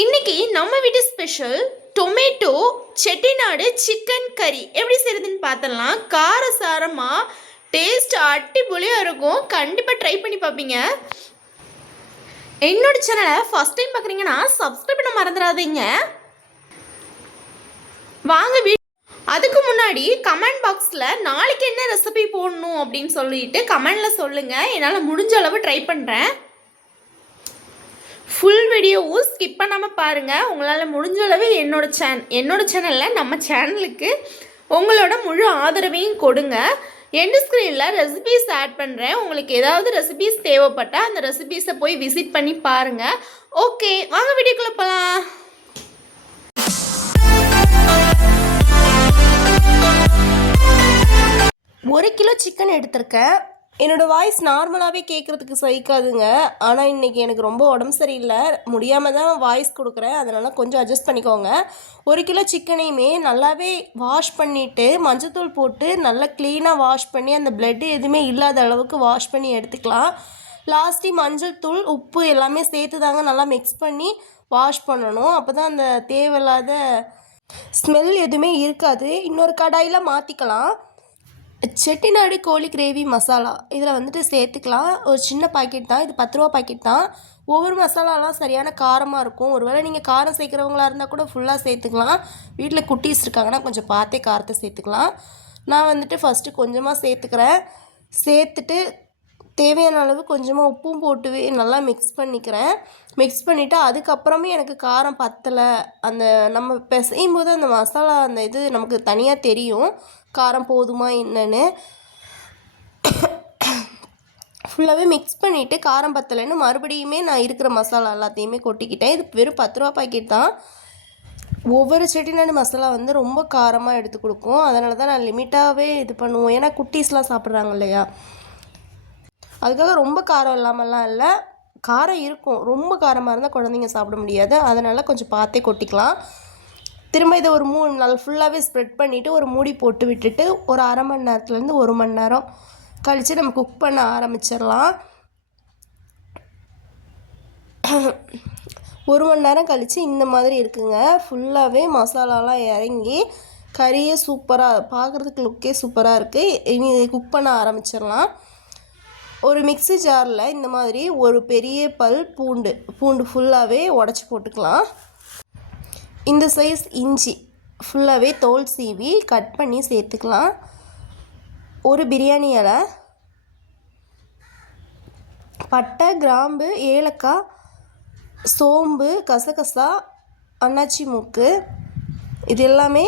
இன்னைக்கு நம்ம வீட்டு ஸ்பெஷல் டொமேட்டோ செட்டிநாடு சிக்கன் கறி எப்படி செய்யறதுன்னு பார்த்தலாம். காரசாரமாக டேஸ்ட் அடிப்பொலியாக இருக்கும். கண்டிப்பாக ட்ரை பண்ணி பார்ப்பீங்க. என்னோட சேனலை ஃபஸ்ட் டைம் பார்க்குறீங்கன்னா சப்ஸ்கிரைப் பண்ண மறந்துடாதீங்க. வாங்க அதுக்கு முன்னாடி கமெண்ட் பாக்ஸில் நாளைக்கு என்ன ரெசிபி போடணும் அப்படின்னு சொல்லிட்டு கமெண்டில் சொல்லுங்கள். என்னால் முடிஞ்ச அளவு ட்ரை பண்ணுறேன். ஃபுல் வீடியோவும் ஸ்கிப் பண்ணாமல் பாருங்கள். உங்களால் முடிஞ்ச அளவு என்னோட சேனலில் நம்ம சேனலுக்கு உங்களோட முழு ஆதரவையும் கொடுங்க. எண்ட் ஸ்க்ரீனில் ரெசிபீஸ் ஆட் பண்ணுறேன். உங்களுக்கு ஏதாவது ரெசிபீஸ் தேவைப்பட்டால் அந்த ரெசிபீஸை போய் விசிட் பண்ணி பாருங்கள். ஓகே, வாங்க வீடியோக்குள்ளே போகலாம். 1 கிலோ சிக்கன் எடுத்திருக்கேன். என்னோடய வாய்ஸ் நார்மலாகவே கேட்குறதுக்கு சகிக்காதுங்க. ஆனால் இன்றைக்கி எனக்கு ரொம்ப உடம்பு சரியில்லை, முடியாமல் தான் வாய்ஸ் கொடுக்குறேன். அதனால் கொஞ்சம் அட்ஜஸ்ட் பண்ணிக்கோங்க. 1 கிலோ சிக்கனையுமே நல்லாவே வாஷ் பண்ணிவிட்டு மஞ்சத்தூள் போட்டு நல்லா க்ளீனாக வாஷ் பண்ணி அந்த பிளட்டு எதுவுமே இல்லாத அளவுக்கு வாஷ் பண்ணி எடுத்துக்கலாம். லாஸ்ட்டு மஞ்சள் தூள் உப்பு எல்லாமே சேர்த்து தாங்க நல்லா மிக்ஸ் பண்ணி வாஷ் பண்ணணும். அப்போ தான் அந்த தேவையில்லாத ஸ்மெல் எதுவுமே இருக்காது. இன்னொரு கடாயில் மாற்றிக்கலாம். செட்டிநாடு கோழி கிரேவி மசாலா இதில் வந்துட்டு சேர்த்துக்கலாம். ஒரு சின்ன பாக்கெட் தான், இது 10 ரூபா பாக்கெட் தான். ஒவ்வொரு மசாலாலாம் சரியான காரமாக இருக்கும். ஒருவேளை நீங்கள் காரம் சேர்க்குறவங்களா இருந்தால் கூட ஃபுல்லாக சேர்த்துக்கலாம். வீட்டில் குட்டீஸ் இருக்காங்கன்னா கொஞ்சம் பார்த்தே காரத்தை சேர்த்துக்கலாம். நான் வந்துட்டு ஃபஸ்ட்டு கொஞ்சமாக சேர்த்துக்கிறேன். சேர்த்துட்டு தேவையான அளவு கொஞ்சமாக உப்பும் போட்டு நல்லா மிக்ஸ் பண்ணிக்கிறேன். மிக்ஸ் பண்ணிவிட்டு அதுக்கப்புறமே எனக்கு காரம் பத்தலை, அந்த நம்ம பிசையும் போது அந்த மசாலா அந்த இது நமக்கு தனியாக தெரியும் காரம் போதுமா என்னன்னு. ஃபுல்லாகவே மிக்ஸ் பண்ணிவிட்டு காரம் பத்தலைன்னு மறுபடியுமே நான் இருக்கிற மசாலா எல்லாத்தையுமே கொட்டிக்கிட்டேன். இது வெறும் 10 ரூபா பாக்கெட் தான். ஒவ்வொரு செட்டிநாடு மசாலா வந்து ரொம்ப காரமாக எடுத்து கொடுக்கும். அதனால தான் நான் லிமிட்டாகவே இது பண்ணுவோம். ஏன்னா குட்டீஸ்லாம் சாப்பிட்றாங்க இல்லையா, அதுக்காக ரொம்ப காரம் இல்லாமல்லாம் இல்லை. காரம் இருக்கும், ரொம்ப காரமாக இருந்தால் குழந்தைங்க சாப்பிட முடியாது. அதனால் கொஞ்சம் பார்த்தே கொட்டிக்கலாம். திரும்ப இதை ஒரு 3 நாள் ஃபுல்லாகவே ஸ்ப்ரெட் பண்ணிவிட்டு ஒரு மூடி போட்டு விட்டுட்டு ஒரு அரை மணி நேரத்துலேருந்து 1 மணி நேரம் கழித்து நம்ம குக் பண்ண ஆரம்பிச்சிடலாம். 1 மணி நேரம் கழித்து இந்த மாதிரி இருக்குங்க. ஃபுல்லாகவே மசாலாலாம் இறங்கி கறியே சூப்பராக பார்க்குறதுக்கு லுக்கே சூப்பராக இருக்குது. இனி குக் பண்ண ஆரம்பிச்சிடலாம். ஒரு மிக்ஸி ஜாரில் இந்த மாதிரி ஒரு பெரிய பல் பூண்டு ஃபுல்லாகவே உடச்சி போட்டுக்கலாம். இந்த சைஸ் இஞ்சி ஃபுல்லாகவே தோல் சீவி கட் பண்ணி சேர்த்துக்கலாம். ஒரு பிரியாணி இலை, பட்டை, கிராம்பு, ஏலக்காய், சோம்பு, கசகசா, அன்னாச்சி மூக்கு, இது எல்லாமே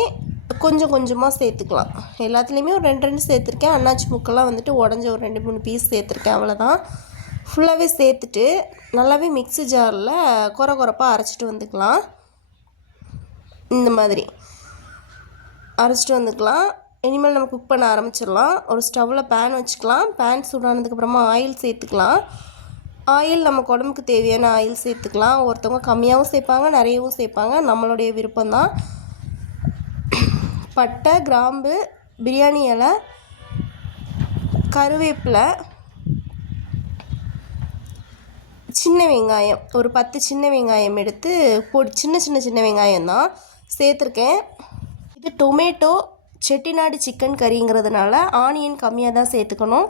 கொஞ்சம் கொஞ்சமாக சேர்த்துக்கலாம். எல்லாத்துலேயுமே ஒரு 2 சேர்த்துருக்கேன். அன்னாச்சி மூக்கெல்லாம் வந்துட்டு உடஞ்ச ஒரு 2-3 பீஸ் சேர்த்துருக்கேன், அவ்வளோதான். ஃபுல்லாகவே சேர்த்துட்டு நல்லாவே மிக்ஸி ஜாரில் கொரப்பாக அரைச்சிட்டு வந்துக்கலாம். இந்த மாதிரி அரைச்சிட்டு வந்துக்கலாம். இனிமேல் நம்ம குக் பண்ண ஆரம்பிச்சிடலாம். ஒரு ஸ்டவ்வில் பேன் வச்சுக்கலாம். பேன் சூடானதுக்கப்புறமா ஆயில் சேர்த்துக்கலாம். ஆயில் நம்ம உடம்புக்கு தேவையான ஆயில் சேர்த்துக்கலாம். ஒருத்தவங்க கம்மியாகவும் சேர்ப்பாங்க, நிறையவும் சேர்ப்பாங்க, நம்மளுடைய விருப்பம்தான். பட்டை, கிராம்பு, பிரியாணி இலை, கருவேப்பிலை, சின்ன வெங்காயம் ஒரு 10 சின்ன வெங்காயம் எடுத்து சின்ன வெங்காயம் தான் சேர்த்துருக்கேன். இது டொமேட்டோ செட்டிநாடு சிக்கன் கறிங்கிறதுனால ஆனியன் கம்மியாக தான் சேர்த்துக்கணும்.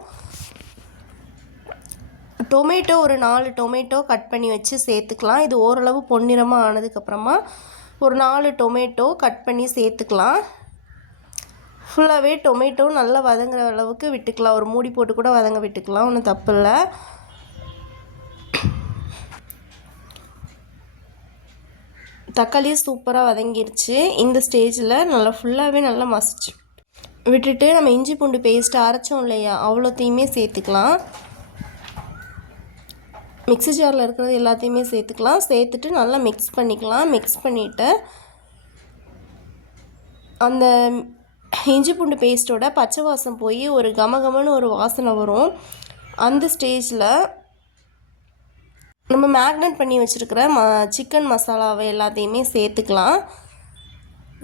டொமேட்டோ ஒரு 4 டொமேட்டோ கட் பண்ணி வச்சு சேர்த்துக்கலாம். இது ஓரளவு பொன்னிறமாக ஆனதுக்கப்புறமா ஒரு 4 டொமேட்டோ கட் பண்ணி சேர்த்துக்கலாம். ஃபுல்லாகவே டொமேட்டோ நல்லா வதங்குற அளவுக்கு விட்டுக்கலாம். ஒரு மூடி போட்டு கூட வதங்க விட்டுக்கலாம், ஒன்றும் தப்பு இல்லை. தக்காளி சூப்பராக வதங்கிருச்சு. இந்த ஸ்டேஜில் நல்லா ஃபுல்லாகவே நல்லா மசிச்சு விட்டுட்டு நம்ம இஞ்சி பூண்டு பேஸ்ட்டு அரைச்சோம் இல்லையா, அவ்வளோத்தையுமே சேர்த்துக்கலாம். மிக்ஸி ஜாரில் இருக்கிறது எல்லாத்தையுமே சேர்த்துக்கலாம். சேர்த்துட்டு நல்லா மிக்ஸ் பண்ணிக்கலாம். மிக்ஸ் பண்ணிவிட்டு அந்த இஞ்சி பூண்டு பேஸ்ட்டோட பச்சை வாசம் போய் ஒரு கமகமன்னு ஒரு வாசனை வரும். அந்த ஸ்டேஜில் நம்ம மேக்னேட் பண்ணி வச்சுருக்கிற சிக்கன் மசாலாவை எல்லாத்தையுமே சேர்த்துக்கலாம்.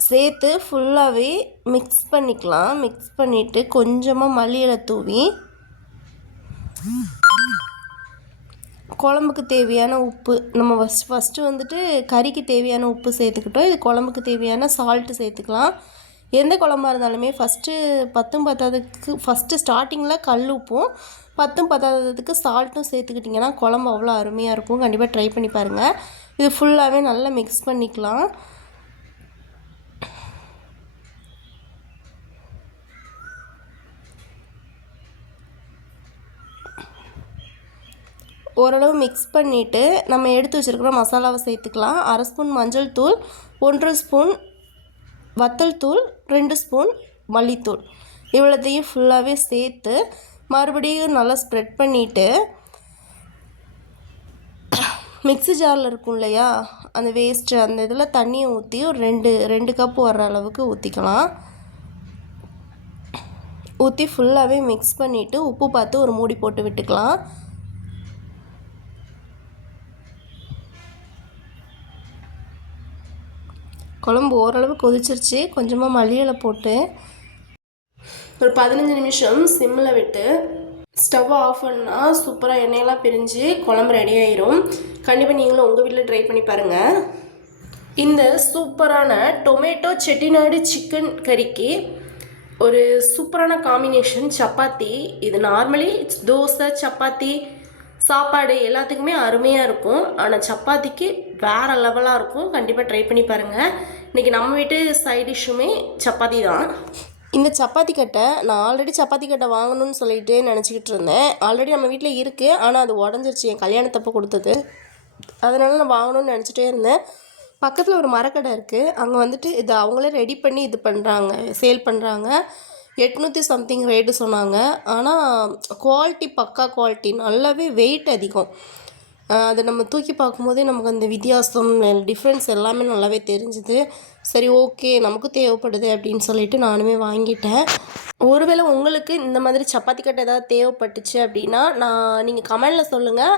சேர்த்து ஃபுல்லாகவே மிக்ஸ் பண்ணிக்கலாம். மிக்ஸ் பண்ணிவிட்டு கொஞ்சமாக மல்லி இலை தூவி குழம்புக்கு தேவையான உப்பு நம்ம ஃபஸ்ட்டு வந்துட்டு கறிக்கு தேவையான உப்பு சேர்த்துக்கிட்டோம். இது குழம்புக்கு தேவையான சால்ட்டு சேர்த்துக்கலாம். எந்த குழம்பா இருந்தாலுமே ஃபஸ்ட்டு பத்தும் பத்தாததுக்கு ஃபஸ்ட்டு ஸ்டார்டிங்கில் கல் உப்பும் பத்தும் பத்தாததுக்கு சால்ட்டும் சேர்த்துக்கிட்டிங்கன்னா குழம்பு அவ்வளோ அருமையாக இருக்கும். கண்டிப்பாக ட்ரை பண்ணி பாருங்கள். இது ஃபுல்லாகவே நல்லா மிக்ஸ் பண்ணிக்கலாம். ஓரளவு மிக்ஸ் பண்ணிவிட்டு நம்ம எடுத்து வச்சுருக்கிற மசாலாவை சேர்த்துக்கலாம். 1/2 ஸ்பூன் மஞ்சள் தூள், 1 ஸ்பூன் வத்தல் தூள், 2 ஸ்பூன் மல்லித்தூள், இவ்வளோத்தையும் ஃபுல்லாகவே சேர்த்து மறுபடியும் நல்லா ஸ்ப்ரெட் பண்ணிவிட்டு மிக்ஸி ஜாரில் இருக்கும் இல்லையா அந்த வேஸ்ட்டு அந்த இதில் தண்ணியை ஊற்றி ஒரு 2 கப்பு வர்ற அளவுக்கு ஊற்றிக்கலாம். ஊற்றி ஃபுல்லாகவே மிக்ஸ் பண்ணிவிட்டு உப்பு பார்த்து ஒரு மூடி போட்டு விட்டுக்கலாம். குழம்பு ஓரளவு கொதிச்சிருச்சு. கொஞ்சமாக மல்லி இலை போட்டு ஒரு 15 நிமிஷம் சிம்மில் விட்டு ஸ்டவ் ஆஃப் பண்ணால் சூப்பராக எண்ணெயெல்லாம் பிரிஞ்சு குழம்பு ரெடி ஆயிரும். கண்டிப்பாக நீங்களும் உங்கள் வீட்டில் ட்ரை பண்ணி பாருங்கள். இந்த சூப்பரான டொமேட்டோ செட்டிநாடு சிக்கன் கறிக்கு ஒரு சூப்பரான காம்பினேஷன் சப்பாத்தி. இது நார்மலி தோசை, சப்பாத்தி, சாப்பாடு எல்லாத்துக்குமே அருமையாக இருக்கும். ஆனால் சப்பாத்திக்கு வேறு லெவலாக இருக்கும். கண்டிப்பாக ட்ரை பண்ணி பாருங்கள். இன்றைக்கி நம்ம வீட்டு சைட் டிஷ்ஷுமே சப்பாத்தி தான். இந்த சப்பாத்தி கட்டை நான் ஆல்ரெடி சப்பாத்தி கட்டை வாங்கணும்னு சொல்லிட்டு நினச்சிக்கிட்டு இருந்தேன். ஆல்ரெடி நம்ம வீட்டில் இருக்குது, ஆனால் அது உடஞ்சிருச்சு. என் கல்யாணத்தப்போ கொடுத்தது. அதனால் நான் வாங்கணும்னு நினச்சிட்டே இருந்தேன். பக்கத்தில் ஒரு மரக்கடை இருக்குது. அங்கே வந்துட்டு இது அவங்களே ரெடி பண்ணி இது பண்ணுறாங்க, சேல் பண்ணுறாங்க. 800 சம்திங் ரேட்டு சொன்னாங்க. ஆனால் குவாலிட்டி பக்கா குவாலிட்டி, நல்லாவே வெயிட் அதிகம். அதை நம்ம தூக்கி பார்க்கும்போதே நமக்கு அந்த வித்தியாசம் டிஃப்ரென்ஸ் எல்லாமே நல்லாவே தெரிஞ்சுது. சரி ஓகே நமக்கு தேவைப்படுது அப்படின்னு சொல்லிட்டு நானுமே வாங்கிட்டேன். ஒருவேளை உங்களுக்கு இந்த மாதிரி சப்பாத்தி கட்டை ஏதாவது தேவைப்பட்டுச்சு அப்படின்னா நீங்கள் கமெண்டில் சொல்லுங்கள்.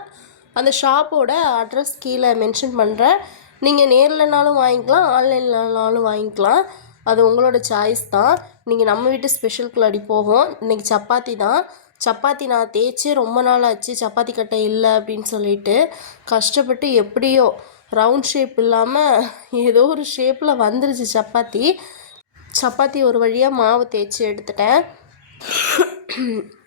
அந்த ஷாப்போட அட்ரஸ் கீழே மென்ஷன் பண்ணுறேன். நீங்கள் நேர்லனாலும் வாங்கிக்கலாம், ஆன்லைன்லனாலும் வாங்கிக்கலாம். அது உங்களோட சாய்ஸ் தான். நீங்கள் நம்ம வீட்டு ஸ்பெஷலுக்குள்ளாடி போகும். இன்றைக்கி சப்பாத்தி தான். சப்பாத்தி நான் தேய்ச்சி ரொம்ப நாள் ஆச்சு, சப்பாத்தி கட்டை இல்லை அப்படின்னு சொல்லிட்டு கஷ்டப்பட்டு எப்படியோ ரவுண்ட் ஷேப் இல்லாமல் ஏதோ ஒரு ஷேப்பில் வந்துருச்சு சப்பாத்தி. சப்பாத்தி ஒரு வழியாக மாவு தேய்ச்சி எடுத்துட்டேன்.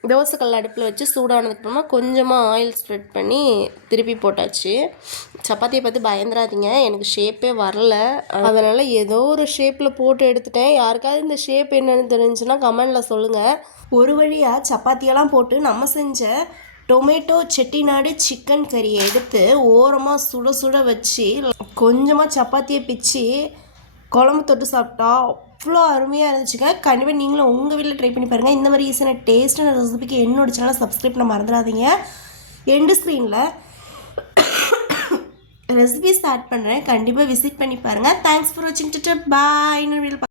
தோசைக்கல் அடுப்பில் வச்சு சூடானதுக்கப்புறமா கொஞ்சமாக ஆயில் ஸ்ப்ரெட் பண்ணி திருப்பி போட்டாச்சு. சப்பாத்தியை பார்த்து பயந்துடாதீங்க, எனக்கு ஷேப்பே வரல. அதனால் ஏதோ ஒரு ஷேப்பில் போட்டு எடுத்துட்டேன். யாருக்காவது இந்த ஷேப் என்னென்னு தெரிஞ்சுன்னா கமெண்டில் சொல்லுங்கள். ஒரு வழியாக சப்பாத்தியெல்லாம் போட்டு நம்ம செஞ்ச டொமேட்டோ செட்டிநாடு சிக்கன் கறியை எடுத்து ஓரமாக சுட சுட வச்சு கொஞ்சமாக சப்பாத்தியை பிச்சு குழம்பு தொட்டு சாப்பிட்டா அவ்வளோ அருமையாக இருந்துச்சுங்க. கண்டிப்பாக நீங்களும் உங்கள் வீட்டில் ட்ரை பண்ணி பாருங்கள். இந்த மாதிரி ஈஸியான டேஸ்ட்டான ரெசிபிக்கு என்னோட சேனலை சப்ஸ்கிரைப் பண்ண மறந்துடாதீங்க. எண்டு ஸ்க்ரீனில் ரெசிபி ஸ்டார்ட் பண்ணுறேன். கண்டிப்பாக விசிட் பண்ணி பாருங்கள். தேங்க்ஸ் ஃபார் வாட்சிங். பாய்.